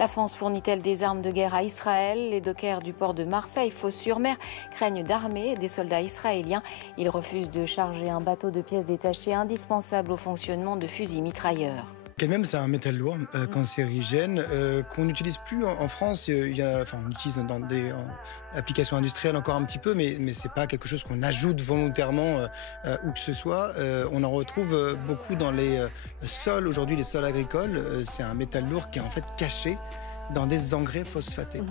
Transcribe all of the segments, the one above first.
La France fournit-elle des armes de guerre à Israël? Les dockers du port de Marseille, Fos-sur-Mer, craignent d'armer des soldats israéliens. Ils refusent de charger un bateau de pièces détachées indispensables au fonctionnement de fusils mitrailleurs. Cadmium, c'est un métal lourd, cancérigène, qu'on n'utilise plus en France. On l'utilise dans des applications industrielles encore un petit peu, mais c'est pas quelque chose qu'on ajoute volontairement où que ce soit. On en retrouve beaucoup dans les sols, aujourd'hui les sols agricoles. C'est un métal lourd qui est en fait caché dans des engrais phosphatés.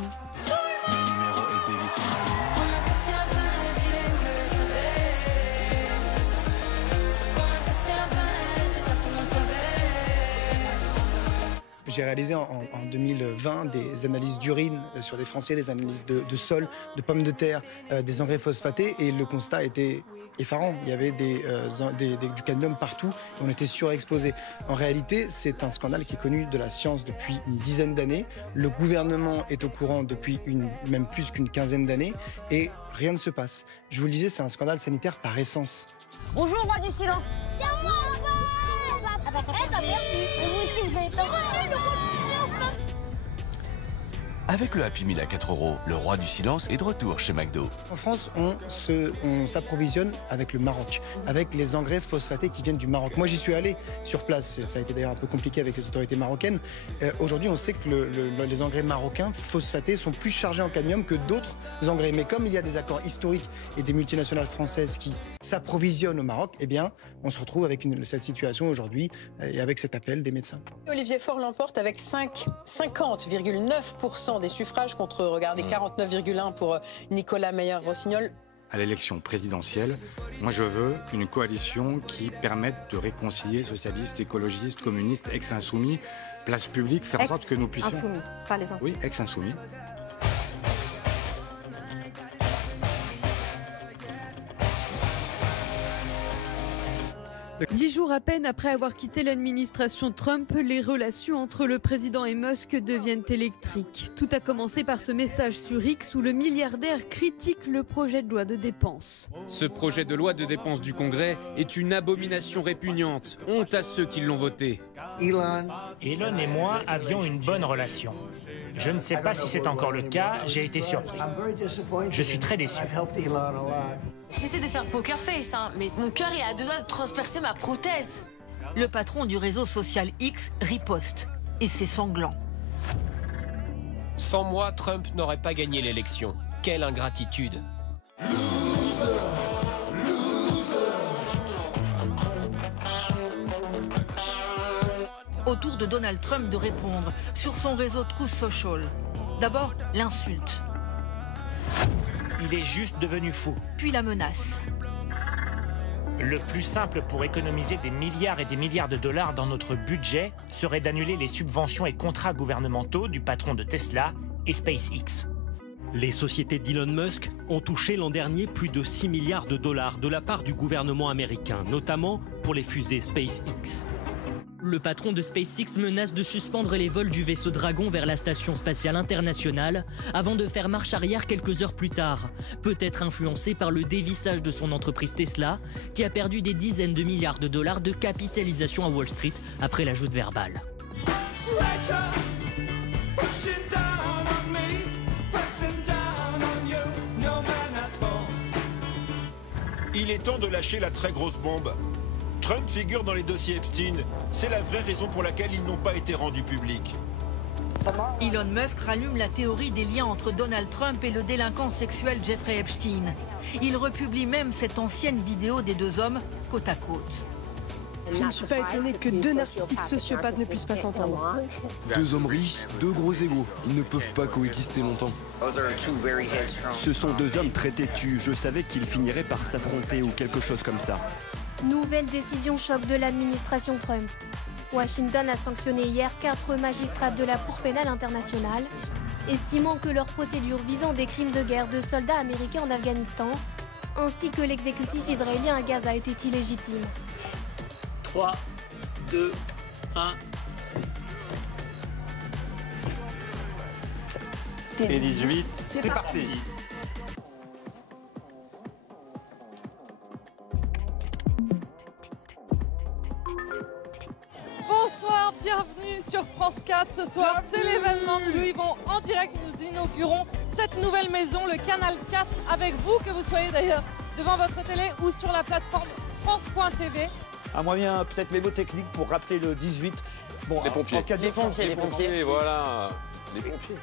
J'ai réalisé en 2020 des analyses d'urine sur des Français, des analyses de sol, de pommes de terre, des engrais phosphatés, et le constat était effarant. Il y avait du cadmium partout et on était surexposés. En réalité, c'est un scandale qui est connu de la science depuis une dizaine d'années. Le gouvernement est au courant depuis même plus qu'une quinzaine d'années et rien ne se passe. Je vous le disais, c'est un scandale sanitaire par essence. Bonjour, roi du silence. C'est moi, Avec le Happy Meal à 4 €, le roi du silence est de retour chez McDo. En France, on s'approvisionne avec le Maroc, avec les engrais phosphatés qui viennent du Maroc. Moi, j'y suis allé sur place. Ça a été d'ailleurs un peu compliqué avec les autorités marocaines. Aujourd'hui, on sait que les engrais marocains phosphatés sont plus chargés en cadmium que d'autres engrais. Mais comme il y a des accords historiques et des multinationales françaises qui s'approvisionnent au Maroc, eh bien, on se retrouve avec cette situation aujourd'hui et avec cet appel des médecins. Olivier Faure l'emporte avec 50,9% des suffrages contre, regardez, 49,1% pour Nicolas Meyer-Rossignol. À l'élection présidentielle, moi je veux une coalition qui permette de réconcilier socialistes, écologistes, communistes, ex-insoumis, place publique, faire en sorte que nous puissions... Insoumis, pas les insoumis. Oui, ex-insoumis. Dix jours à peine après avoir quitté l'administration Trump, les relations entre le président et Musk deviennent électriques. Tout a commencé par ce message sur X où le milliardaire critique le projet de loi de dépenses. Ce projet de loi de dépenses du Congrès est une abomination répugnante. Honte à ceux qui l'ont voté. Elon et moi avions une bonne relation. Je ne sais pas si c'est encore le cas, j'ai été surpris. Je suis très déçu. J'essaie de faire poker face, mais mon cœur est à deux doigts de transpercer ma prothèse. Le patron du réseau social X riposte. Et c'est sanglant. Sans moi, Trump n'aurait pas gagné l'élection. Quelle ingratitude. Au tour de Donald Trump de répondre sur son réseau Truth Social. D'abord, l'insulte. Il est juste devenu fou. Puis la menace. Le plus simple pour économiser des milliards et des milliards de dollars dans notre budget serait d'annuler les subventions et contrats gouvernementaux du patron de Tesla et SpaceX. Les sociétés d'Elon Musk ont touché l'an dernier plus de 6 milliards de dollars de la part du gouvernement américain, notamment pour les fusées SpaceX. Le patron de SpaceX menace de suspendre les vols du vaisseau Dragon vers la station spatiale internationale avant de faire marche arrière quelques heures plus tard, peut-être influencé par le dévissage de son entreprise Tesla, qui a perdu des dizaines de milliards de dollars de capitalisation à Wall Street après la joute verbale. Il est temps de lâcher la très grosse bombe. Trump figure dans les dossiers Epstein. C'est la vraie raison pour laquelle ils n'ont pas été rendus publics. Elon Musk rallume la théorie des liens entre Donald Trump et le délinquant sexuel Jeffrey Epstein. Il republie même cette ancienne vidéo des deux hommes côte à côte. Je ne suis pas étonnée que deux narcissiques sociopathes ne puissent pas s'entendre. Deux hommes riches, deux gros égaux. Ils ne peuvent pas coexister longtemps. Ce sont deux hommes très têtus. Je savais qu'ils finiraient par s'affronter ou quelque chose comme ça. Nouvelle décision choc de l'administration Trump. Washington a sanctionné hier 4 magistrats de la Cour pénale internationale, estimant que leur procédure visant des crimes de guerre de soldats américains en Afghanistan, ainsi que l'exécutif israélien à Gaza était illégitime. 3, 2, 1... Et 18, c'est parti. Bonsoir, bienvenue sur France 4. ce soir, c'est l'événement de Blue Yvon en direct. Nous inaugurons cette nouvelle maison, le Canal 4, avec vous, que vous soyez d'ailleurs devant votre télé ou sur la plateforme France.tv. Un moyen peut-être mémotechnique pour rappeler le 18. Bon, les pompiers. En cas Les pompiers, voilà. Les pompiers.